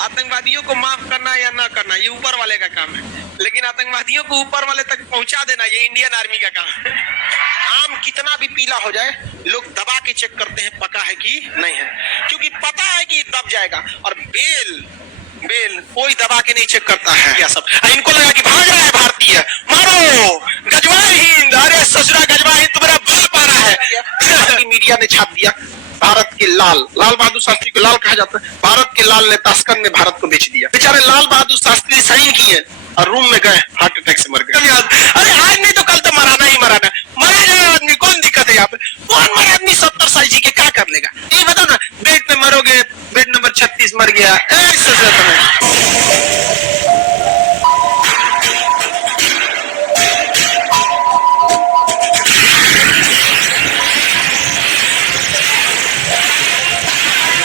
आतंकवादियों को माफ करना या ना करना ये ऊपर वाले का काम है, लेकिन आतंकवादियों को ऊपर वाले तक पहुंचा देना ये इंडियन आर्मी का काम है। आम कितना भी पीला हो जाए लोग दबा के चेक करते हैं पका है कि नहीं है, क्योंकि पता है कि दब जाएगा। और बेल कोई दबा के नहीं चेक करता है। क्या सब इनको लगा कि भाग रहा है भारतीय, मारो गजवाए हिंद, अरे ससुरा गजवा हिंद तुम्हारा बाप आ रहा है। मीडिया ने छाप दिया भारत के लाल बहादुर शास्त्री को लाल कहा जाता है, भारत के लाल ने ताशकंद में भारत को बेच दिया। बेचारे लाल बहादुर शास्त्री साइन किए और रूम में गए, हार्ट अटैक से मर गए। अरे आज नहीं तो कल तो मराना ही मराना, मरे जाए आदमी, कौन दिक्कत है यहाँ पे, कौन मरे आदमी 70 साल जी के क्या कर लेगा। ये बताओ ना, बेड पे मरोगे, बेड नंबर 36 मर गया, ऐसे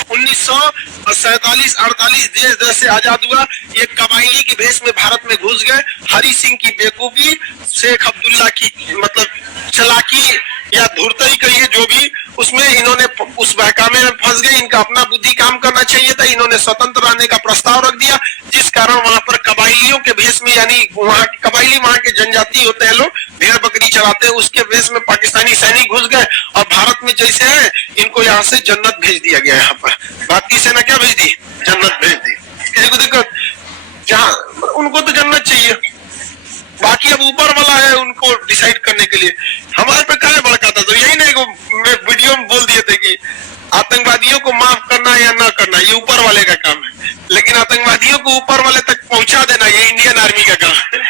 1947-48 देश से आजाद हुआ। ये कबायली के भेष में भारत में घुस गए। हरि सिंह की बेवकूफी, शेख अब्दुल्ला की मतलब चालाकी या धूर्तई कहिए जो भी, उसमें इन्होंने उस बहकामे में फंस गए। इनका अपना बुद्धि काम करना चाहिए था, इन्होंने स्वतंत्र रहने का प्रस्ताव रख दिया, जिस कारण वहां पर कबायलियों के भेष में, यानी वहाँ कबायली वहां के जनजाति होते हैं लोग, भेड़ बकरी चलाते हैं, उसके भेष में पाकिस्तानी सैनिक घुस गए और भारत में जैसे है इनको यहाँ से जन्नत भेज दिया गया। यहाँ पर भारतीय सेना क्या भेज दी, जन्नत भेज दी। किसी को दिक्कत, जहाँ उनको तो जन्नत चाहिए, बाकी अब ऊपर वाला है उनको डिसाइड करने के लिए। हमारे पे क्या भड़काता, तो यही नहीं मैं वीडियो में बोल दिए थे कि आतंकवादियों को माफ करना या ना करना ये ऊपर वाले का काम है, लेकिन आतंकवादियों को ऊपर वाले तक पहुंचा देना ये इंडियन आर्मी का काम है।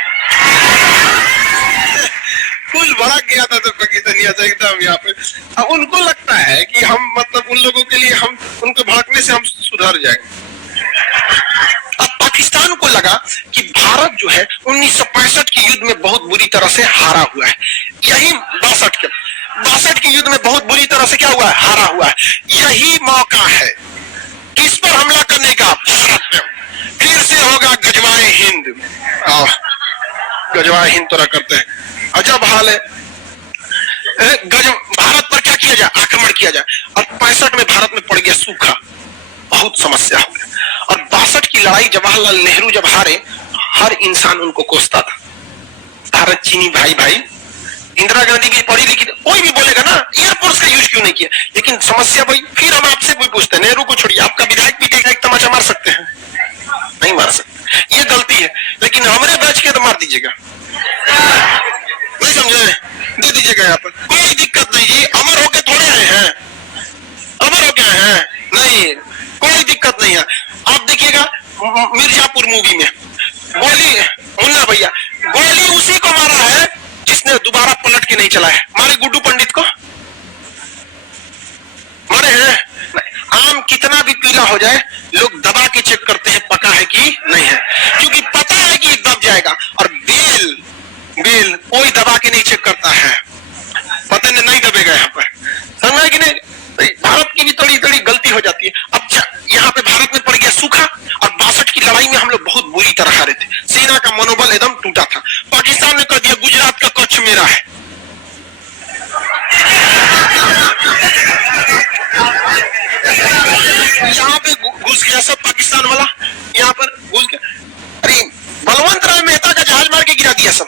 कुल भड़क गया था तो पाकिस्तानिया से एकदम यहाँ पे। अब उनको लगता है कि हम मतलब उन लोगों के लिए हम उनको भड़कने से हम सुधर जाएंगे। अब पाकिस्तान को लगा कि भारत जो है 1965 के युद्ध में बहुत बुरी तरह से हारा हुआ है। यही 62 के युद्ध में बहुत बुरी तरह से क्या हुआ है, हारा हुआ है। यही मौका है किस पर हमला करने का, भारत में। फिर से होगा गजवाए हिंद, गजवाए हिंद तोड़ा करते हैं, अजब हाल है। भारत पर क्या किया जाए, आक्रमण किया जाए। और 65 में भारत में पड़ गया सूखा, बहुत समस्या हो गया। और 62 की लड़ाई जवाहरलाल नेहरू जब हारे, हर इंसान उनको कोसता था, भारत चीनी भाई भाई। इंदिरा गांधी की पढ़ी लिखी, कोई भी बोलेगा ना एयरफोर्स का यूज क्यों नहीं किया, लेकिन समस्या भाई। फिर हम आपसे भी पूछते हैं, नेहरू को छोड़िए, आपका विधायक भी एक तमाचा मार सकते हैं, नहीं मार सकते, ये गलती है। लेकिन हमारे बैच के तो मार दीजिएगा, नहीं समझे, दे दीजिएगा यहाँ पर, कोई दिक्कत नहीं जी। अमर होके थोड़े आए हैं, अमर होके आए हैं, नहीं कोई दिक्कत नहीं है। आप देखिएगा मिर्जापुर मूवी में गोली, मुन्ना भैया गोली उसी को मारा है जिसने दोबारा पलट के नहीं चलाया। मारे गुड्डू पंडित को मारे हैं। आम कितना भी पीला हो जाए लोग दबा के चेक करते हैं पका है कि नहीं है, क्योंकि पता है कि दब जाएगा। और बेल कोई दबा के नहीं चेक करता है, पता नहीं दबेगा यहाँ पर, समझा कि नहीं। भारत की भी थोड़ी गलती हो जाती है। अब यहाँ पे भारत में पड़ गया सूखा, और 62 की लड़ाई में हम लोग बहुत बुरी तरह हारे थे, सेना का मनोबल एकदम टूटा था। पाकिस्तान ने कह दिया गुजरात का कच्छ मेरा है। यहाँ पे घुस गया सब पाकिस्तान वाला, यहाँ पर घुस गया। अरे बलवंत राय मेहता का जहाज मार के गिरा दिया सब।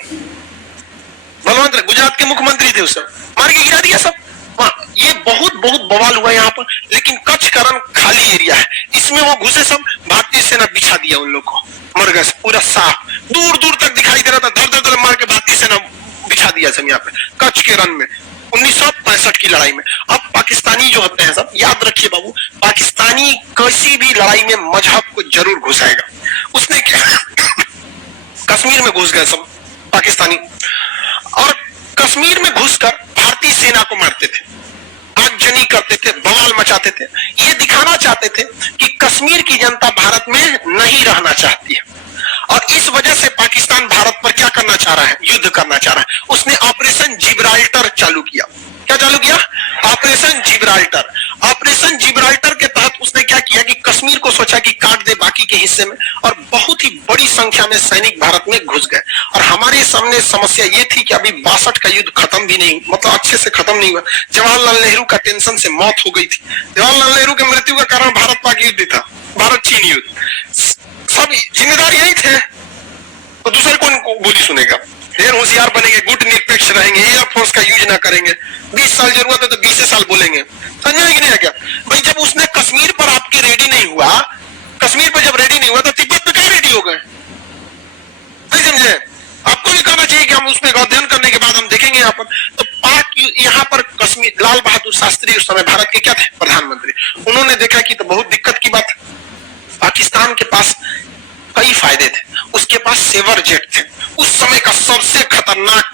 बलवंत राय गुजरात के मुख्यमंत्री थे, उस सब मार के गिरा दिया सब। ये बहुत बवाल हुआ यहाँ पर। लेकिन कच्छ का रन खाली एरिया है, इसमें वो घुसे सब, भारतीय सेना बिछा दिया उन लोग को, मर गए पूरा साफ, दूर दूर तक दिखाई दे रहा था, धर मार के भारतीय सेना बिछा दिया सब यहाँ पे कच्छ के रन में 1965 की लड़ाई में। अब पाकिस्तानी जो होते हैं सब, याद रखिए बाबू, पाकिस्तानी किसी भी लड़ाई में मजहब को जरूर घुसाएगा। उसने क्या कश्मीर में घुस गए सब पाकिस्तानी, और कश्मीर में घुसकर भारतीय सेना को मारते थे, आगजनी करते थे, बवाल मचाते थे। ये दिखाना चाहते थे कि कश्मीर की जनता भारत में नहीं रहना चाहती है, और इस वजह से पाकिस्तान भारत पर क्या करना चाह रहा है, युद्ध करना चाह रहा है। उसने ऑपरेशन जिब्राल्टर चालू किया। क्या चालू किया, ऑपरेशन जिब्राल्टर। ऑपरेशन जिब्राल्टर के तहत उसने क्या किया कि कश्मीर को सोचा कि काट दे बाकी के हिस्से में, और बहुत ही बड़ी संख्या में सैनिक भारत में घुस गए। और हमारे सामने समस्या ये थी कि अभी 62 का युद्ध खत्म भी नहीं, मतलब अच्छे से खत्म नहीं हुआ। जवाहरलाल नेहरू का टेंशन से मौत हो गई थी। जवाहरलाल नेहरू की मृत्यु का कारण भारत पाक युद्ध था, भारत चीन युद्ध। सब जिम्मेदार यही थे, तो दूसरे कौन बोली सुनेगा? ढेर होशियार बनेंगे, गुट निरपेक्ष रहेंगे, एयरफोर्स का यूज ना करेंगे, 20 साल जरूरत है तो 20 साल बोलेंगे। समझे कि नहीं है क्या भाई? जब उसने कश्मीर पर आपके रेडी नहीं हुआ, कश्मीर पर जब रेडी नहीं हुआ तो तिब्बत में क्या रेडी हो गए? नहीं समझे? आपको भी कहना चाहिए कि हम उसमें अध्ययन करने के बाद हम देखेंगे यहाँ पर। तो पाक यहाँ पर कश्मीर, लाल बहादुर शास्त्री उस समय भारत के क्या थे? प्रधानमंत्री। उन्होंने देखा कि तो बहुत दिक्कत की बात, पाकिस्तान के पास कई फायदे थे, उसके पास सेवर जेट थे, उस समय का सबसे खतरनाक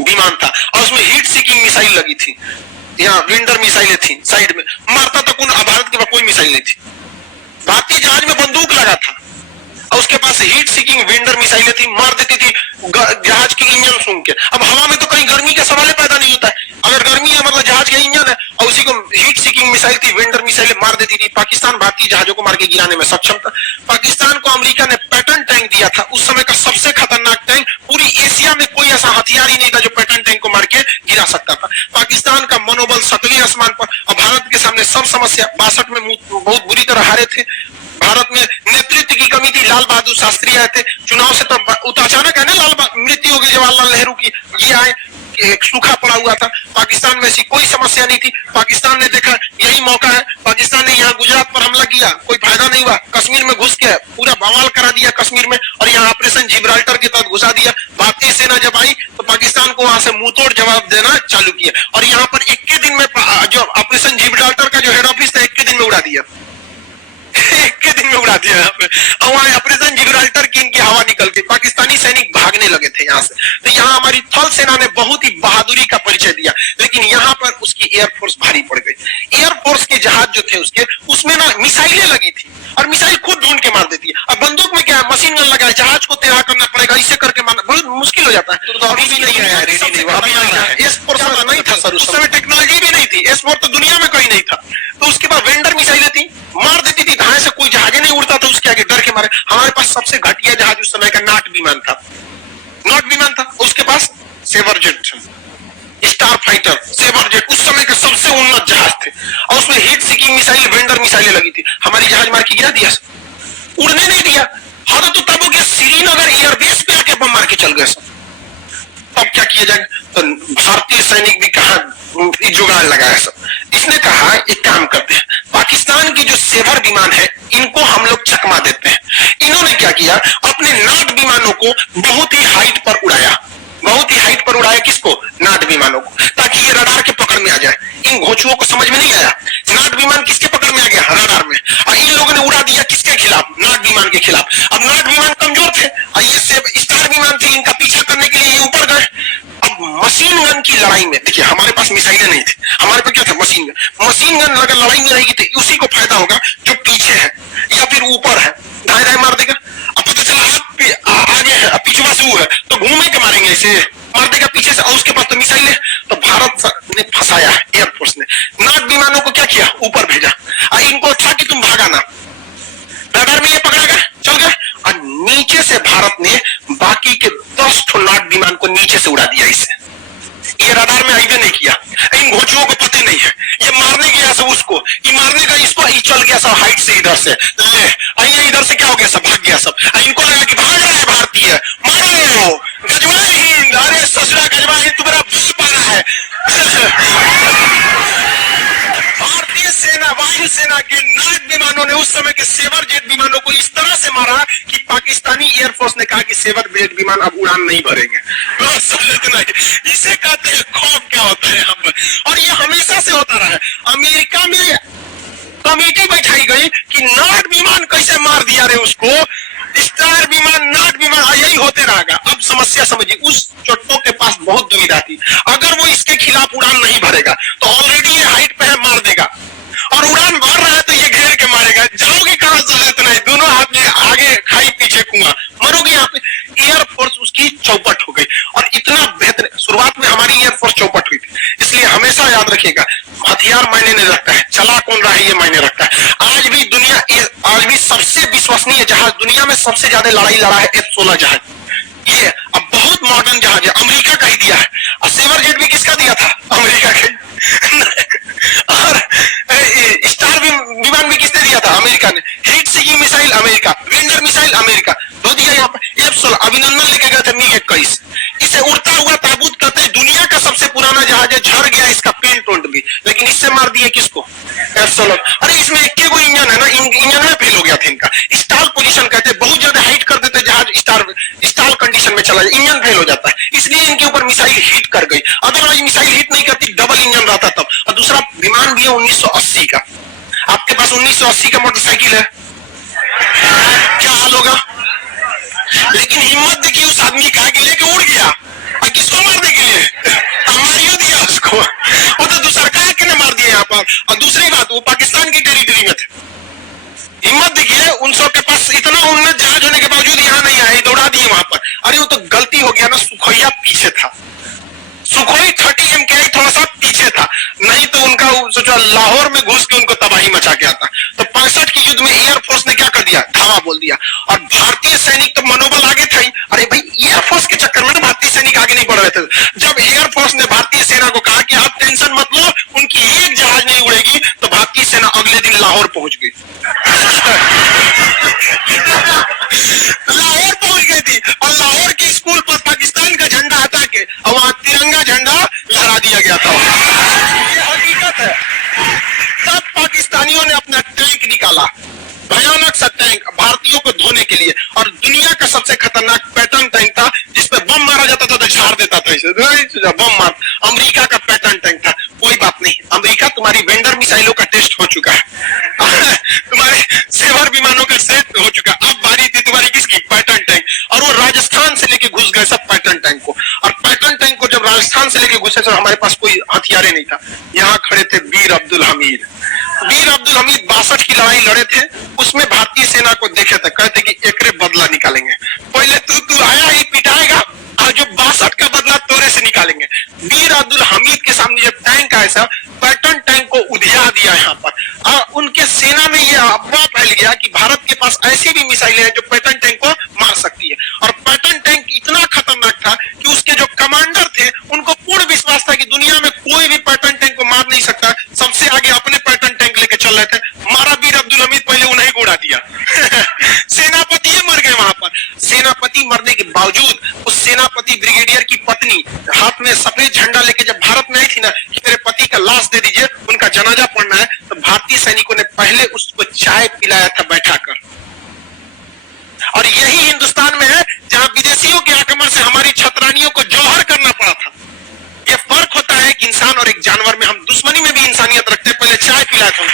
विमान था, और उसमें हीट सीकिंग मिसाइल लगी थी, यहाँ विंडर मिसाइलें थी साइड में, मारता तो भारत के पास कोई मिसाइल नहीं थी। भारतीय जहाज में बंदूक लगा था और उसके पास हीट सीकिंग विंडर मिसाइलें थी, मार देती थी जहाज के इंजन सूंघ के। अब हवा में तो कहीं गर्मी का सवाल पैदा नहीं होता है, अगर गर्मी है मतलब जहाज का इंजन है, और उसी को हीट सीकिंग मिसाइल थी, विंडर मिसाइलें मार देती थी। पाकिस्तान भारतीय जहाजों को मार के गिराने में सक्षम था। पाकिस्तान को अमेरिका ने पैटर्न टैंक दिया था, उस समय का सबसे खतरनाक टैंक, पूरी एशिया में कोई ऐसा हथियार ही नहीं था जो पैटर्न टैंक को मार के गिरा सकता था। पाकिस्तान का मनोबल 7वें आसमान पर, और भारत के सामने सब समस्या। 62 में बहुत बुरी तरह हारे थे। भारत में नेतृत्व की कमी थी, लाल बहादुर शास्त्री आए थे चुनाव से, तो अचानक है ना मृत्यु हो गई जवाहरलाल नेहरू की, ये आए, एक सूखा पड़ा हुआ था। पाकिस्तान में ऐसी कोई समस्या नहीं थी। पाकिस्तान ने देखा यही मौका है, पाकिस्तान ने यहाँ गुजरात पर हमला किया, कोई फायदा नहीं हुआ, कश्मीर में घुस के पूरा बवाल करा दिया कश्मीर में, और यहाँ ऑपरेशन जिब्राल्टर के तहत घुसा दिया। भारतीय सेना जब आई तो पाकिस्तान को वहां से मुंहतोड़ जवाब देना चालू किया, और यहाँ पर 21 दिन में जो ऑपरेशन जिब्राल्टर का जो हेड ऑफिस था 21 दिन में उड़ा दिया, 21 दिन में उड़ा दिया यहाँ पे। और वहां ऑपरेशन जिब्राल्टर की इनकी हवा निकल गई, पाकिस्तानी सैनिक भागने लगे थे यहाँ से। तो यहाँ हमारी थल सेना ने बहुत ही बहादुरी का परिचय दिया, लेकिन यहाँ पर उसकी एयरफोर्स भारी पड़ गई। एयरफोर्स के जहाज जो थे उसके, उसमें ना मिसाइलें लगी थी, और मिसाइल खुद ढूंढ के मार देती है। अब बंदूक में क्या है, मशीन गन लगा है, जहाज को तैयार करना पड़ेगा, इसे करके मारना बहुत मुश्किल हो जाता है। तो अभी भी नहीं आया, रेडी नहीं हुआ, अभी आया है। एस-4 नहीं था सर, उस समय टेक्नोलॉजी भी नहीं थी, एस-4 तो दुनिया में कहीं नहीं था। तो उसके बाद वेंडर मिसाइलें थी, मार देती थी, धाए से कोई जहाज नहीं उड़ता था उसके आगे, डर के मारे। हमारे पास सबसे घटिया जहाज उस समय का नाट विमान था, उसके पास सेवर जेट था, स्टार फाइटर, सेवर जेट उस समय के सबसे उन्नत जहाज थे, और उसमें हीट सीकिंग मिसाइल, वेंडर मिसाइलें लगी थी। हमारी जहाज मार के गिरा दिया, उड़ने नहीं दिया। हाँ तो तब हो गया, श्रीनगर एयरबेस पे आके बम मार के चल गए सब। तब क्या किया जाए, तो भारतीय सैनिक भी कहा जुगाड़ लगाया सब। इसने कहा एक काम करते हैं, पाकिस्तान की जो सेवर विमान है इनको हम लोग चकमा देते हैं। इन्होंने क्या किया, अपने नाट विमानों को बहुत ही हाइट पर उड़ाया, बहुत ही हाइट पर उड़ाया। किसको? नाट विमानों को, ताकि ये रडार के पकड़ में आ जाए। इन घोचुओं को समझ में नहीं आया, नाट विमान किसके पकड़ में आ गया? रडार में। और इन लोगों ने उड़ा दिया किसके खिलाफ? नाट विमान के खिलाफ। अब नाट विमान कमजोर थे, और ये स्टार विमान थे, इनका पीछा करने के लिए ये ऊपर गए। अब मशीन गन की लड़ाई में, देखिए हमारे पास मिसाइलें नहीं थी, हमारे पास क्या था? Machine gun. मशीन गन अगर लड़ाई में रहेगी तो उसी को फायदा होगा जो पीछे है या फिर ऊपर है, धाए धाए मार देगा। अब पता चला आप आगे है, पीछे से वो है, तो घूमे के मारेंगे, इसे मार देगा पीछे से, और उसके पास तो मिसाइल है। तो भारत ने फंसाया, एयरफोर्स ने नाट विमानों को क्या किया? ऊपर भेजा, और इनको था कि तुम भागा ना, रडार में ये पकड़ा गया, चल गया। और नीचे से भारत ने बाकी के 10 ठो नाट विमान को नीचे से उड़ा दिया। इसे ये रडार में आईवे नहीं किया, इन घोचुओं को पता नहीं है, ये मारने गया सब उसको, ये मारने का इसको, ये चल गया सब हाइट से, इधर से ले आइए, इधर से क्या हो गया, सब भाग गया सब। इनको लगा कि भाग रहा है भारतीय, मारो गजवा हिंद, अरे ससुरा गजवा हिंद, तुम्हारा बाप आ रहा है। भारतीय सेना, वायुसेना के नाट विमानों ने उस समय के सेवर जेट विमानों को इस तरह से मारा कि पाकिस्तानी एयरफोर्स ने कहा कि सेवर जेट विमान अब उड़ान नहीं भरेंगे। इसे कहते हैं खौफ। क्या होता है यहाँ पर, और ये हमेशा से होता रहा है। अमेरिका में कमेटी बैठाई गई कि नाट विमान कैसे मार दिया रे उसको, स्टार विमान, नाट विमान, यही होते रहेगा। अब समस्या समझिए, उस चोटों के पास बहुत दुविधा थी, अगर वो इसके खिलाफ उड़ान नहीं भरेगा तो ऑलरेडी ये हाइट पे है, मार देगा, और उड़ान भर रहा है तो ये घेर के मारेगा, जाओगे कहां से? नहीं, दोनों हाथ में आगे खाई पीछे कुआं, मरोगे यहाँ पे। एयरफोर्स उसकी चौपट हो गई, और इतना बेहतर, शुरुआत में हमारी एयरफोर्स चौपट हुई थी। इसलिए हमेशा याद रखिएगा, हथियार मायने नहीं रखता है, चला कौन रहा है ये मायने रखता है। आज भी दुनिया, आज भी सबसे विश्वसनीय जहाज, दुनिया में सबसे ज्यादा लड़ाई लड़ा है F-16 जहाज। ये अब बहुत मॉडर्न जहाज है, अमेरिका का ही दिया है। और सेवर जेट भी किसका दिया था? अमेरिका के। और स्टार विमान भी किसने दिया था? अमेरिका ने। Heat seeking missile America, vendor missile America. Missile hit कर गई, अदरवाइज मिसाइल हिट नहीं करती, डबल इंजन रहता तब। और दूसरा विमान भी है 1980 का, आपके पास 1980 का मोटरसाइकिल है, क्या हाल होगा। लेकिन हिम्मत देखिए उस आदमी का कि लेके उड़ गया, और किसको मारने के लिए, मारियो दिया उसको, वो तो दूसरा कहा कि मार दिया यहाँ पर। और दूसरी बात, वो पाकिस्तान की टेरिटरी में थे। हिम्मत देखिए, उन सब के पास इतना उन्नत जहाज होने के बावजूद यहाँ नहीं आए, दौड़ा दिए वहां पर। अरे वो तो गलती हो गया ना, सुखोइया पीछे था, सुखोई 30 MKI थोड़ा सा पीछे था, नहीं तो उनका सोचो लाहौर में घुस के उनको तबाही मचा के आता। तो 65 के युद्ध में एयरफोर्स ने क्या कर दिया, धावा बोल दिया, और भारतीय सैनिक तो मनोबल आगे था ही। अरे भाई, एयरफोर्स के चक्कर में ना भारतीय सैनिक आगे नहीं बढ़ रहे थे। जब एयरफोर्स ने भारतीय सेना को कहा कि आप टेंशन मत लो, उनकी एक जहाज नहीं उड़ेगी, तो भारतीय सेना अगले दिन लाहौर पहुंच गई। लाहौर पहुंच गई थी, और लाहौर के स्कूल पर पाकिस्तान का झंडा हटा के और वहां तिरंगा झंडा लहरा दिया गया था। ये हकीकत है। तब पाकिस्तानियों ने अपना टैंक निकाला, भयानक सा टैंक, भारतीयों को धोने के लिए, और दुनिया का सबसे खतरनाक पैटर्न टैंक था, जिसपे बम मारा जाता था तो झाड़ देता था इसे, बम मार। अमेरिका का पैटर्न टैंक था। कोई बात नहीं, अमेरिका तुम्हारी वेंडर मिसाइलों का टेस्ट हो चुका है, तुम्हारे सेवर विमानों का सेट हो चुका है। अब बारी थी तुम्हारी किसकी, पैटर्न टैंक। और वो राजस्थान से लेके घुस गए सब पैटर्न टैंक को। और पैटर्न टैंक को जब राजस्थान से लेके घुसे तो हमारे पास कोई हथियारे नहीं था। यहाँ खड़े थे वीर अब्दुल हमीद। वीर अब्दुल हमीद 62 की लड़ाई लड़े थे, उसमें भारतीय सेना को देखे थे, कहते कि एकरे बदला निकालेंगे। पहले तू आया ही पिटाएगा, और जो 62 का बदला तोरे से निकालेंगे। वीर अब्दुल हमीद के सामने जब टैंक आया था, पैटर्न टैंक को उधिया दिया यहाँ पर। उनके सेना में यह अफवाह फैल गया कि भारत के पास ऐसी भी मिसाइलें हैं जो पैटर्न टैंक को मार सकती है। और पैटर्न टैंक इतना खतरनाक था कि उसके जो कमांडर थे उनको पूर्ण विश्वास था कि दुनिया में कोई भी पैटर्न टैंक को मार नहीं सकता। सबसे आगे अपने पैटर्न टैंक लेके चल रहे थे, मारा वीर अब्दुल हमीद, पहले उन्हें उड़ा दिया। सेनापति मर गए वहां पर। सेनापति मरने के बावजूद उस सेनापति ब्रिगेडियर की पत्नी हाथ में सफेद झंडा लेके जब भारत में आई थी ना कि मेरे पति का लाश दे दीजिए, उनका जनाजा पढ़ना है, तो भारतीय सैनिकों ने पहले उसको चाय पिलाया था बैठाकर। और यही हिंदुस्तान में है जहां विदेशियों के आक्रमण से हमारी छतरानियों को जौहर करना पड़ा था। यह फर्क होता है कि इंसान और एक जानवर में। हम दुश्मनी में भी इंसानियत रखते हैं, पहले चाय पिलाया था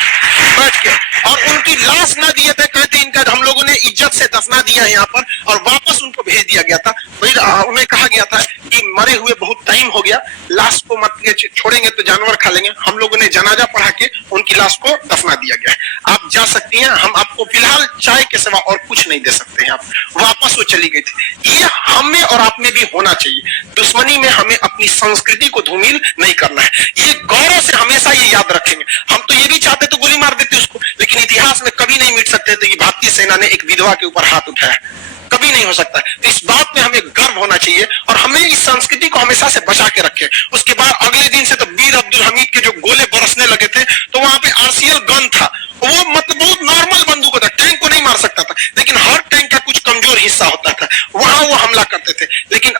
बैठ के, और उनकी लाश ना दिए थे, कहते इनका हम लोगों ने इज्जत से दफना दिया यहाँ पर, और वापस उनको भेज दिया गया था। फिर उन्हें कहा गया था कि मरे हुए बहुत टाइम हो गया, लाश को मत छोड़ेंगे तो जानवर खा लेंगे। हम लोगों ने जनाजा पढ़ा के उनकी लाश को दफना दिया गया। आप जा सकती हैं, हम आपको फिलहाल चाय के सिवा और कुछ नहीं दे सकते हैं। आप वापस वो चली गई थी। ये हमें और आप में भी होना चाहिए। दुश्मनी में हमें अपनी संस्कृति को धूमिल नहीं करना है। ये गौरव से हमेशा ये याद रखेंगे। हम तो ये भी चाहते तो गोली मार देते उसको, लेकिन इतिहास में कभी नहीं मिट सकते थे कि भारतीय सेना ने एक विधवा के ऊपर हाथ उठाया, कभी नहीं हो सकता। तो इस बात में हमें गर्व होना चाहिए, और हमें इस संस्कृति को हमेशा से बचा के रखें। उसके बाद अगले दिन से तो वीर अब्दुल हमीद के जो गोले बरसने लगे थे, तो वहां पे RCL गन था, वो मतलब बहुत नॉर्मल बंदूक होता, टैंक को नहीं मार सकता था, लेकिन हर टैंक का कुछ कमजोर हिस्सा होता था, वहां वो हमला करते थे। लेकिन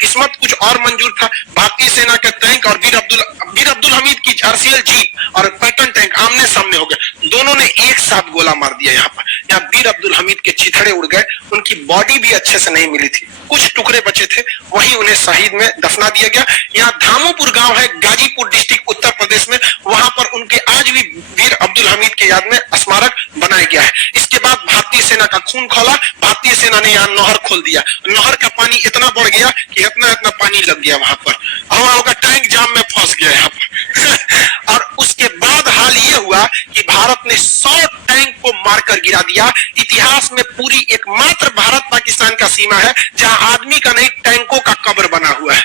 किस्मत कुछ और मंजूर था, भारतीय सेना के टैंक और वीर अब्दुल हमीद की RCL जीप और पैटर्न टैंक आमने सामने हो गए। दोनों ने एक साथ गोला मार दिया। यहाँ पर यहाँ वीर अब्दुल हमीद के चिथड़े उड़ गए, उनकी बॉडी भी अच्छे से नहीं मिली थी, कुछ टुकड़े बचे थे, वहीं उन्हें शहीद में दफना दिया गया। यहाँ धामोपुर गांव है, गाजीपुर डिस्ट्रिक्ट, उत्तर प्रदेश में, वहां पर उनके आज भी वीर अब्दुल हमीद के याद में स्मारक बनाया गया है। इसके बाद भारतीय सेना का खून खौला, भारतीय सेना ने यहाँ नहर खोल दिया। नहर का पानी इतना बढ़ गया कि इतना पानी लग गया वहां पर, और वहां का टैंक जाम में फंस गया यहाँ पर। और उसके बाद हाल ये हुआ कि भारत ने 100 टैंक को मारकर गिरा दिया। इतिहास में पूरी एकमात्र भारत पाकिस्तान का सीमा है जहां आदमी का नहीं, टैंकों का कब्र बना हुआ है।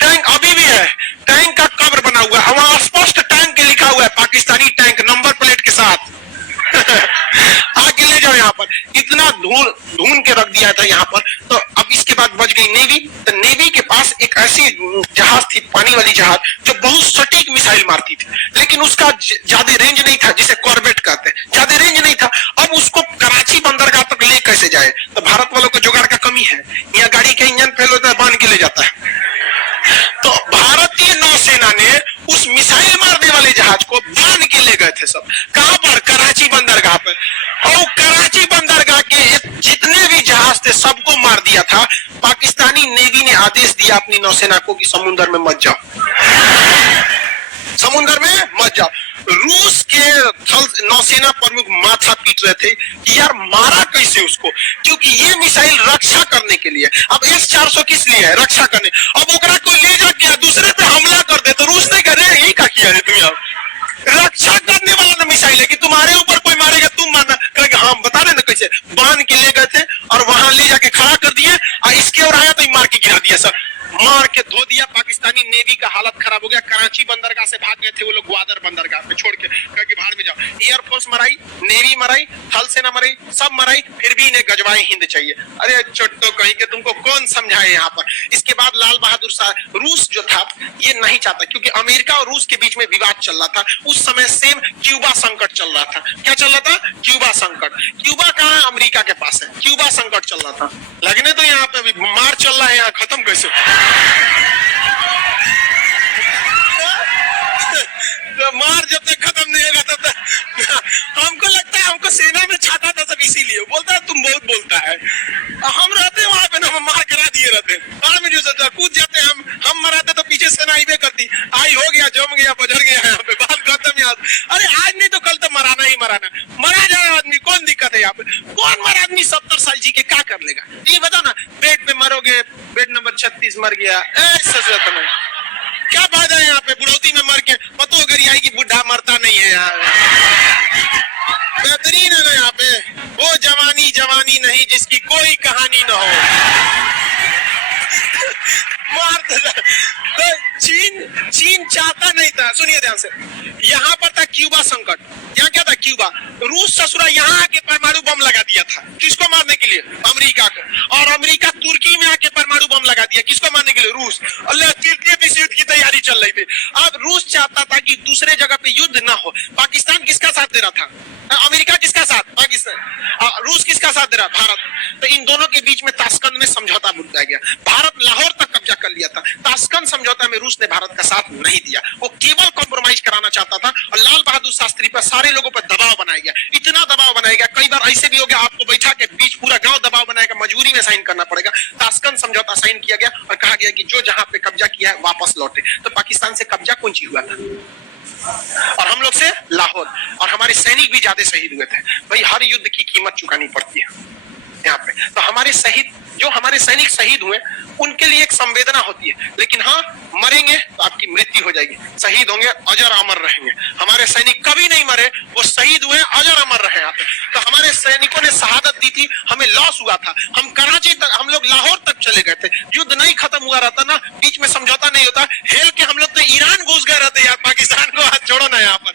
टैंक अभी भी है, टैंक का कब्र बना हुआ है, वहां स्पष्ट टैंक के लिखा हुआ है, पाकिस्तानी टैंक नंबर प्लेट के साथ। आगे ले जाओ, यहाँ पर इतना ढूंढ के रख दिया था यहाँ पर। तो अब इसके बाद बच गई नेवी। तो नेवी के पास एक ऐसी जहाज थी, पानी वाली जहाज, जो बहुत सटीक मिसाइल मारती थी, लेकिन उसका ज्यादा रेंज नहीं था, जिसे कॉर्वेट कहते हैं, ज्यादा रेंज नहीं था। अब उसको कराची बंदरगाह तक ले कैसे जाए? तो भारत वालों को जुगाड़ का कमी है, यहाँ गाड़ी का इंजन फेल होता है, बांध के ले जाता है। तो भारतीय नौसेना ने उस मिसाइल मारने वाले जहाज को बांध के ले गए थे सब। कहां पर? कराची बंदरगाह पर। और कराची बंदरगाह के जितने भी जहाज थे सबको मार दिया था। पाकिस्तानी नेवी ने आदेश दिया अपनी नौसेना को कि समुद्र में मत जाओ, समुद्र में मत जाओ। रूस के थल नौसेना प्रमुख माथा पीट रहे थे कि यार मारा कैसे उसको, क्योंकि ये मिसाइल रक्षा करने के लिए। अब S-400 किस लिए है? रक्षा करने। अब ओकरा कोई ले जाके दूसरे पे हमला कर दे तो रूस नहीं कर रहे, यही का किया है तुम्हें। रक्षा करने वाला ना मिसाइल है कि तुम्हारे ऊपर कोई मारेगा तुम मारना। कहेंगे हम बता रहे ना कैसे बांध के ले गए थे और वहां ले जाके खड़ा कर दिए और इसके और आया तो मार के गिरा दिया। सर मार के धो दिया। पाकिस्तानी नेवी का हालत खराब हो गया। कराची बंदरगाह से भाग गए थे वो लोग ग्वादर बंदरगाह पे छोड़ के, कहे बाहर में जाओ। एयरफोर्स मराई, नेवी मराई, थल सेना मराई, सब मराई, फिर भी इन्हें गजवाए हिंद चाहिए। अरे छोटो कहीं के तुमको कौन समझाए यहाँ पर। इसके बाद लाल बहादुर शाह, रूस जो था ये नहीं चाहता, क्योंकि अमेरिका और रूस के बीच में विवाद चल रहा था उस समय। सेम क्यूबा संकट चल रहा था। क्या चल रहा था? क्यूबा संकट। क्यूबा कहाँ? अमेरिका के पास है। क्यूबा संकट चल रहा था। लगने तो यहाँ पे मार चल रहा है, यहाँ खत्म कैसे? तो मार जब तक खत्म नहीं होगा तब तक हमको लगता है हमको सेना में छाटा था सब, इसीलिए बोलता है तुम बहुत बोलता है। हम रहते वहां पे ना, हम मार करा दिए रहते, में जो सोचा कूद जाते हम मराते तो पीछे सेना आईबे करती। आई हो गया, जम गया, बजर गया, यहाँ पे बात खत्म। यार अरे आज नहीं तो कल तो मराना ही मराना, मरा जाए आदमी, कौन दिक्कत है यहाँ पे? कौन मरा आदमी 70 साल जी के क्या कर लेगा? ये बताओ ना, बेड पे मरोगे, बेड नंबर 36 मर गया, क्या फायदा है यहाँ पे? बुढ़ौती में मर के पतो अगर आएगी, बुढ़ा मरता नहीं है यहाँ। बेहतरीन है ना यहाँ पे, वो जवानी जवानी नहीं जिसकी कोई कहानी न हो। तो चीन चाहता नहीं था, सुनिए ध्यान से, यहाँ पर था क्यूबा संकट। यहाँ क्या था? क्यूबा। रूस ससुरा यहाँ आके परमाणु बम लगा दिया था। किसको मारने के लिए? अमेरिका को। और अमेरिका तुर्की में आके परमाणु बम लगा दिया। किसको मारने के लिए? रूस। अल्लाह, तृतीय विश्व युद्ध की तैयारी चल रही थी। अब रूस चाहता था कि दूसरे जगह पे युद्ध ना हो। पाकिस्तान किसका साथ दे रहा था? अमेरिका किसका साथ? पाकिस्तान। रूस किसका साथ दे रहा? भारत। तो इन दोनों के बीच में ताशकंद में समझौता मुद्दा गया। भारत लाहौर तक कब्जा कर लिया था। ताशकंद समझौता में रूस ने भारत का साथ नहीं दिया। वो केवल कॉम्प्रोमाइज कराना चाहता था। और लाल बहादुर शास्त्री पर सारे लोगों पर दबाव बनाया गया। इतना दबाव बनाया गया, कई बार ऐसे भी हो गया आपको बैठा के बीच पूरा गांव दबाव बनाएगा, मजबूरी में साइन करना पड़ेगा। ताशकंद समझौता साइन किया गया और कहा गया कि जो जहां पे कब्जा किया है वापस लौटे। तो पाकिस्तान से कब्जा कौन चीज हुआ था? और हम लोग से लाहौर। और हमारे सैनिक भी ज्यादा शहीद हुए थे। भाई हर युद्ध की कीमत चुकानी पड़ती है यहाँ पे। तो हमारे शहीद, जो हमारे सैनिक शहीद हुए, उनके लिए एक संवेदना होती है। लेकिन हाँ, मरेंगे तो आपकी मृत्यु हो जाएगी, शहीद होंगे, अजर अमर रहेंगे। हमारे सैनिक कभी नहीं मरे, वो शहीद हुए, अजर अमर रहे यहाँ पे। तो हमारे सैनिकों ने शहादत दी थी, हमें लॉस हुआ था। हम कराची तक, हम लोग लाहौर तक चले गए थे। युद्ध नहीं खत्म हुआ रहता ना, बीच में समझौता नहीं होता, हेल के हम लोग तो ईरान घुस गए रहते यार। पाकिस्तान को हाथ छोड़ो ना यहाँ पर।